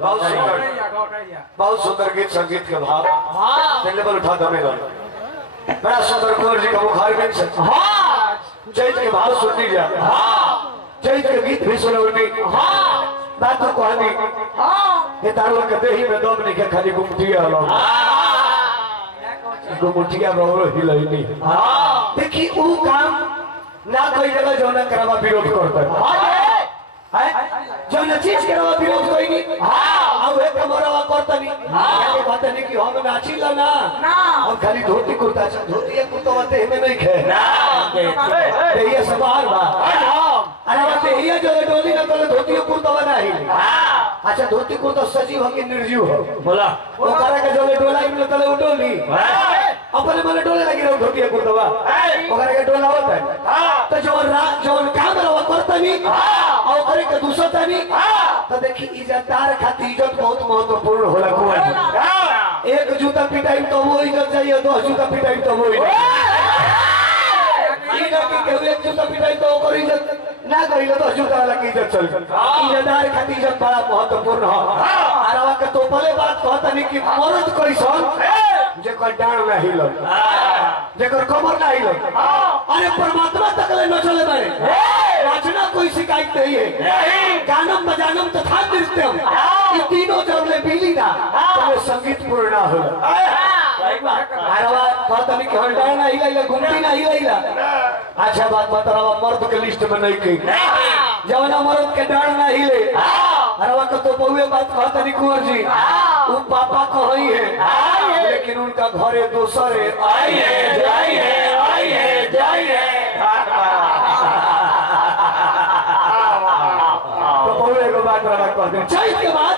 बहुत सुंदर गीत संगीत के भाव लेवल उठा दमे बड़ा सुंदर कुंवर जी का मुखार में चैत के भाव सुन लीजिए चैत के गीत भी सुनोनी बात तो कहानी ये तारो के देही में दम नहीं के खाली गुमटिया लो गुमटिया रो हिलैनी देखी वो काम ना कोई जगह जो ना करवा विरोध करता है जो न चीज करवा विरोध कोई नहीं अब एक कमरवा करता नहीं ये बात नहीं कि हम नाची ला ना और खाली धोती कुर्ता धोती कुर्ता वाते हमें नहीं खे ये सवाल बा अरे बात ये जो डोली ना तो धोती कुर्ता बना ही अच्छा धोती कुर्ता सजीव हो कि निर्जीव हो बोला वो करे के जो डोला इन तले उडोली अपने मन डोले लगी रहो धोती कुर्ता वो करे के डोला होता है तो जो काम रवा करता नहीं और करे के दूसरा नहीं तो देखी इज्जतदार खातिर इज्जत बहुत महत्वपूर्ण होला कुंवर जी एक जूता पिटाई तो वो इज्जत चाहिए 10 जूता पिटाई तो वो इज्जत एक जूता पिटाई तो ओकर इज्जत ना करी तो जूता वाला की इज्जत चल इज्जतदार खातिर इज्जत बड़ा महत्वपूर्ण हो आरवा के तो पहले बात कहता नहीं कि मर्द कैसन जेकर डांड ना हिलो जेकर कमर ना हिलो अरे परमात्मा तक ले न चले बारे नाचना कोई शिकायत नहीं है गानम बजानम तथा नृत्यम ये तीनों जब ले मिली ना तो संगीत पूर्ण हो आरवा कहता नहीं कि डांड ना हिला घुमती ना हिला अच्छा बात बतावा मर्द के लिस्ट में नहीं की जवना मर्द के डांड ना हिले अरवा का तो बहुए बात कहता नहीं कुंवर जी वो पापा कहीं है लेकिन उनका घरे दोसर है आइए तो बहुए को बात रवा कहते हैं चैत के बाद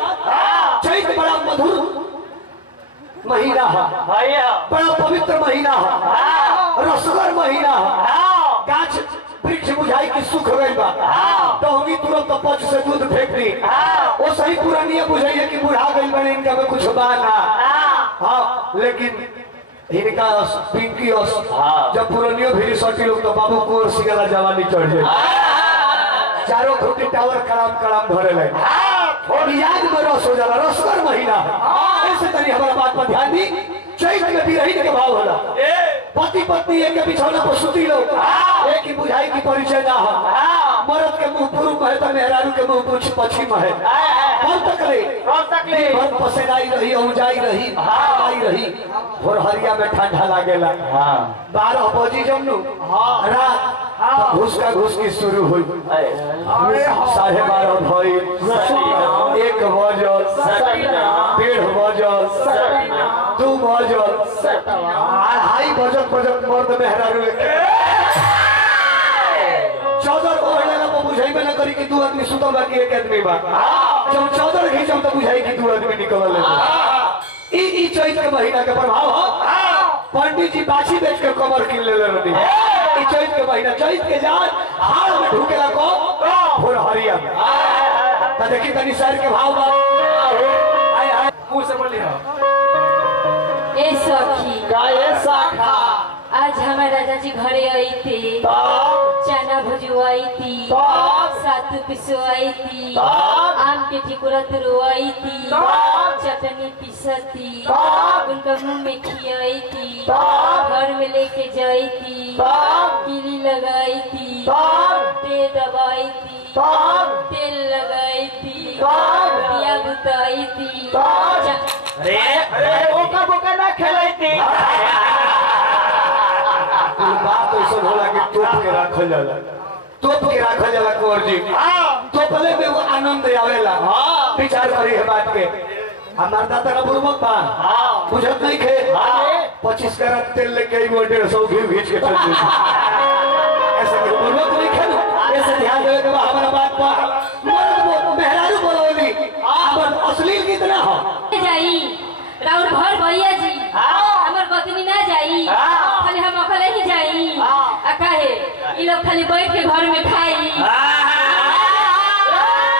चैत बड़ा मधुर महीना है बड़ा पवित्र महीना है रसगर महीना है गाछ वृक्ष बुझाई की सुख गई बा तो होगी तुरंत पच से दूध फेंक दी वो सही पुरानी बुझाइए कि बुढ़ा गई बने इनका में कुछ बाना हाँ लेकिन इनका पिंकी जब पुरानियों भी सटी लोग तो बाबू कुंवर सिंगला जवानी चढ़ जाए चारों खुटी टावर कड़ाम कड़ाम धरे लगे और याद में रस हो जाला रसगर महीना ऐसे तनी हमारा बात पर ध्यान दी चैत में भी रही के भाव होला पति पत्नी एक के बिछौना पर सुती लोग एक ही बुझाई की परिचय ना हो मर्द के मुंह पूर्व में तो मेहरारू के मुंह पूछ पश्चिम है कौन तकले बहुत पसेनाई रही औजाई रही भाई रही और हरिया में ठंडा लागेला 12 बजे जमनु रात घुसका घुसकी शुरू हुई 12:30 भई 1 बजल 1:30 बजल 2 बजल 2:30 बजत मर्द मेहरारू चादर ओढ़ले ना बुझाई में ना करी कि 2 आदमी सुतल बाकी 1 आदमी बा जब चादर घिंचम तो बुझाई कि 2 आदमी निकलल ई चैत के महीना के प्रभाव हो पंडित जी बाछी बेच के कमर किन ले रही ई चैत के महीना चैत के जान हाल में ढुकेला को भोर हरिया त देखी तनी शहर के भाव बा आय मुंह से बोली हो ए सखी गाय शाखा आज हमारे राजा जी घरे आई थी चना भुजुआई थी सातु पिसुआई थी आम के ठिकुरा तुरवाई थी चटनी पिसती उनका मुंह में खियाई थी घर में लेके जाई थी कीली लगाई थी तेल दबाई थी तेल लगाई थी दिया बुताई थी ओका बोका ना खेलाई थी बात ऐसा होला कि तोप के रखल जाला कुंवर जी तोपले में वो आनंद आवेला विचार करी है बात के हमार दादा का बुरबक बा बुझत नहीं खे 25 कैरेट तेल लेके 150 घी खींच के चल दी ऐसे के बुरबक नहीं खे ऐसे ध्यान देवे के हमारा बात पर मर्द मेहरारू बोलोली अपन अश्लील कितना हो जाई राउर घर भैया जी हमर गतिनी ना जाई खाली हम अकेले ही जाई आ काहे ई लोग खाली बैठ के घर में खाई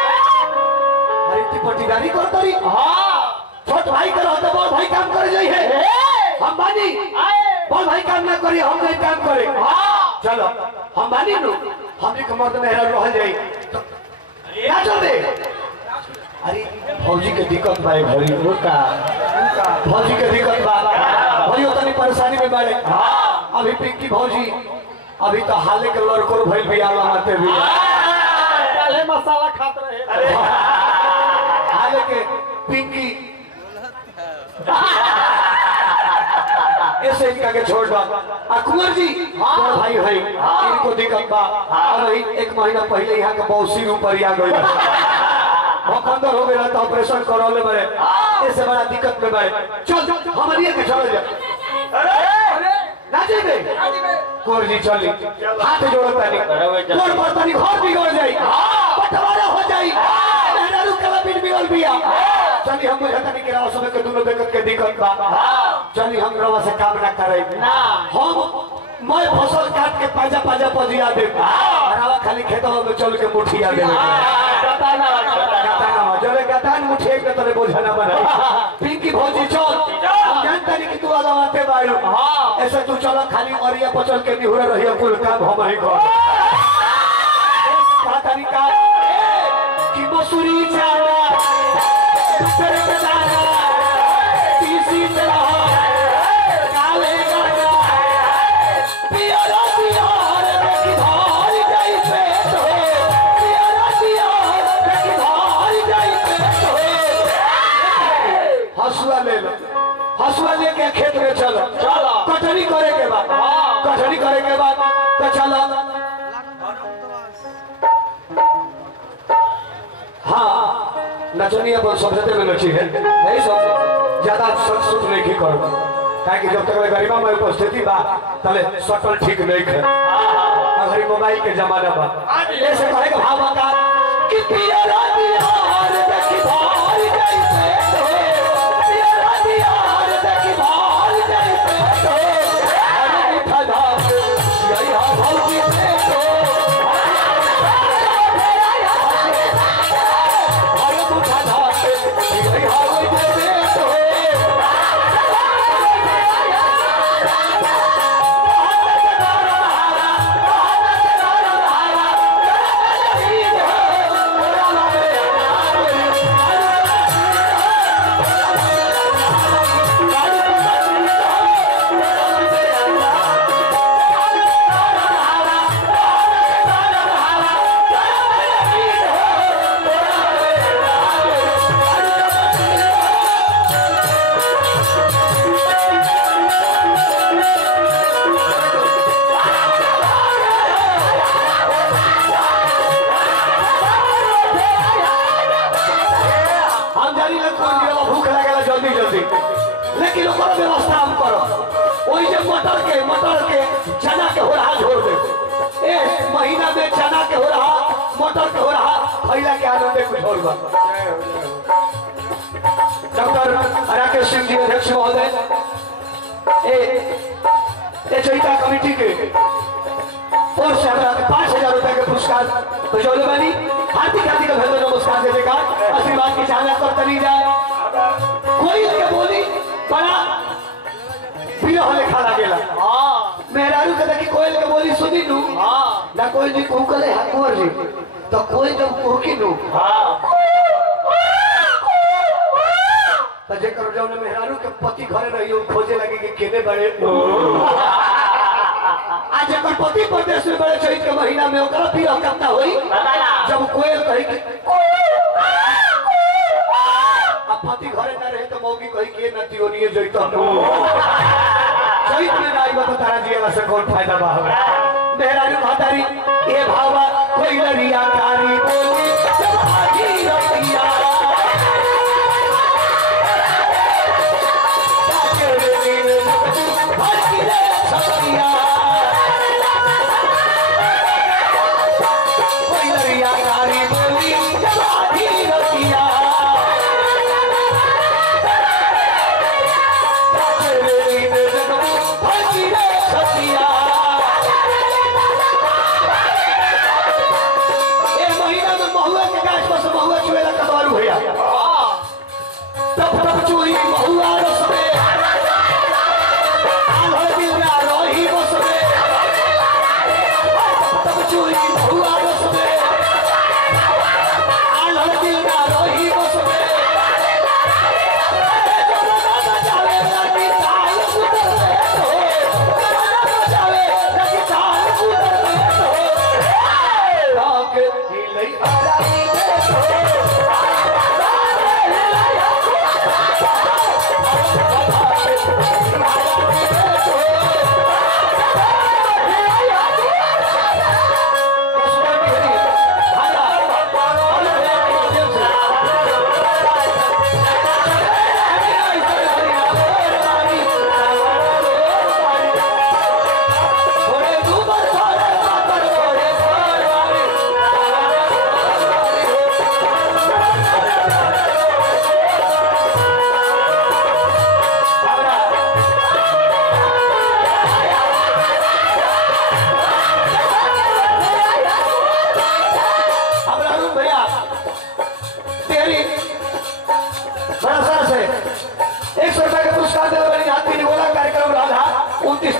अरे ती पटीदारी करतरी छोट भाई कर होता बड़ भाई काम करे जाई है हम बानी बड़ भाई काम ना करी हम नहीं काम करे चलो हम बानी नु हम एक मर्द मेहरा रह जाई तो ना चल दे अरे फौजी के दिक्कत बा घरी हो का फौजी के दिक्कत बा भाई उतनी परेशानी में बाड़े अभी पिंकी फौजी अभी तो हाले के लड़कोर भइल भी आला माते भी पहले मसाला खात रहे अरे हाले के पिंकी ऐसे इनका के छोड़ दो कुंवर जी हाँ भाई भाई इनको दिक्कत बा अभी 1 महीना पहले यहाँ के बौसी ऊपर आ गई अंदर हो गया तो ऑपरेशन करौले बड़े ऐसे बड़ा दिक्कत में बड़े चल हमारी के चल जा नाजी में कुंवर जी चली हाथ जोड़ता नहीं कोर पड़ता नहीं घर बिगड़ जाई बंटवारा हो जाई मेहरारू कला बिन बिगड़ बिया चली हम बुझाता नहीं कि राव समय के दोनों बेकत के दिक्कत बा चली हम रवा से काम ना करे ना हम मैं फसल काट के पाजा पाजा पजिया दे रावा खाली खेतवा में चल के मुठिया दे गताना जरे गतान मुठिया के तले बोझा ना बना पिंकी भौजी चल हम जानता नहीं कि तू आलावाते बाड़ू ऐसे तू चलो खाली औरिया पचल के निहुरा रहियो कुल काम हम ही कर पता नहीं का कि मसूरी जाना दूसरे के जाना तीसी चला काले गाना पियारा पियार देखी भार जाई पेट हो पियारा पियार देखी भार जाई पेट हो हसुआ ले लो हसुआ लेके खेत में चलो चलो कटनी करे के बाद कटनी करे के बाद तो चलो हाँ नचनिया पर समझते में नची है नहीं सब ज्यादा सुट नहीं की करो काहे कि जब तक गरिमा में उपस्थिति बा तले सटल ठीक नहीं है अगर मोबाइल के जमाना बा ऐसे कहे के भाव का कि पियारा बिहार देखी भार जाई पेट हो पियारा बिहार देखी भार जाई पेट हो अरे उठा धा यही हा भौजी पेट हो अरे उठा धा यही हा भौजी पेट हो लेकिन व्यवस्था हम करो वही जो मटर के चना के हो रहा छोड़ दे ए महीना में चना के हो रहा मटर के हो रहा खैला के आनंद कुछ और बा डॉक्टर राकेश सिंह जी अध्यक्ष महोदय ए चैता कमेटी के और से हमरा 5,000 रुपए के पुरस्कार भेजौले बानी हार्दिक हार्दिक अभिनंदन नमस्कार देने का आशीर्वाद की चाहना करते नहीं जाए कोई के बोली बड़ा प्रिय होले खाना गेला मेहरारू के देखी कोयल के बोली सुनी नू ना कोई जी कुकले हकुर जी तो कोई जब कुकी नू तो जेकर जौन मेहरारू के पति घरे रहियो खोजे लगे कि केने बड़े आज जेकर पति प्रदेश में बड़े चैत के महीना में ओकरा फिर हकता होई जब कोयल कही कि पति घरे ना रहे तो मौगी कही के न तियोनिए जइतो चैत में नाई बता तारा जिया से कौन फायदा बा मेहरारू भातारी ए भावा कोई लरिया कारी बोली जब आगी रतिया कोई लरिया कारी बोली जब आगी रतिया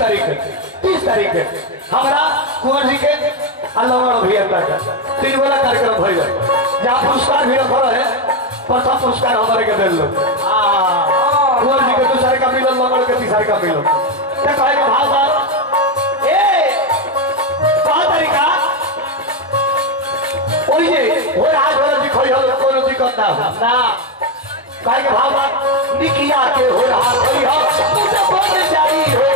तारीख है 30 तारीख है हमारा कुंवर जी के अलवर अभियंता का 3 गोला कार्यक्रम हो जाए जहाँ पुरस्कार भी रखा है प्रथम पुरस्कार हमारे के दे लो कुंवर जी के दूसरे का मिलो लंगड़ के तीसरे का मिलो क्या कहेगा भाव बात ए कहा तरीका ओइए हो आज वाला जी खोई हो कोनो दिक्कत ना कहे के भाव बात निकिया के हो रहा खोई हो मुझे बन जाई हो